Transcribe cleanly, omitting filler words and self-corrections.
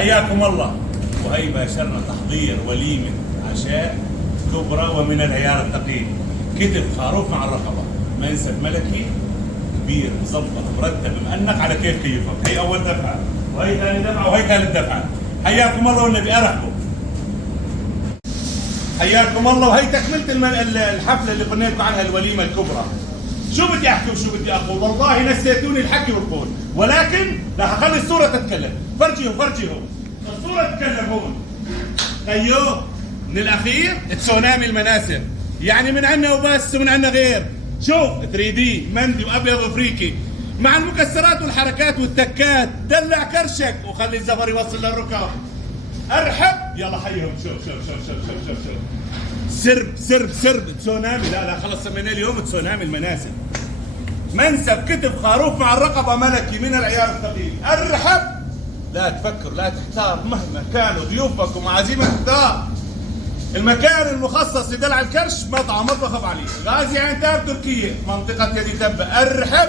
حياكم الله. وهي باشرنا تحضير وليمة عشاء كبرى ومن العيار الثقيل. كتف خروف مع الرقبة، منسف ملكي كبير مظبط مرتب مأنق على كيفك. هي أول دفعة وهي ثاني دفعة وهي ثالث دفعة. حياكم الله والنبي أرحبوا. حياكم الله. وهي تكملة الحفلة اللي قلنا لكم عنها، الوليمة الكبرى. شو بدي احكي وشو بدي اقول؟ والله نسيتوني الحكي والقول، ولكن راح اخلي الصورة تتكلم. فرجيهم الصورة تتكلم. هون خيو من الاخير تسونامي المناسب، يعني من عنا وبس ومن عنا غير. شوف 3 دي مندي وابيض افريقي مع المكسرات والحركات والتكات. دلع كرشك وخلي الزفر يوصل للركب. ارحب يلا حيهم. شوف سرب تسونامي. لا خلص سمينا اليوم تسونامي المناسب. منسف كتف خروف مع الرقبة ملكي من العيار الثقيل. ارحب. لا تفكر لا تحتار، مهما كانوا ضيوفك ومعازيمك اختار المكان المخصص لدلع الكرش. مطعم مطبخ ابو علي، غازي عين تاب تركيا، منطقة يدي تبة. ارحب.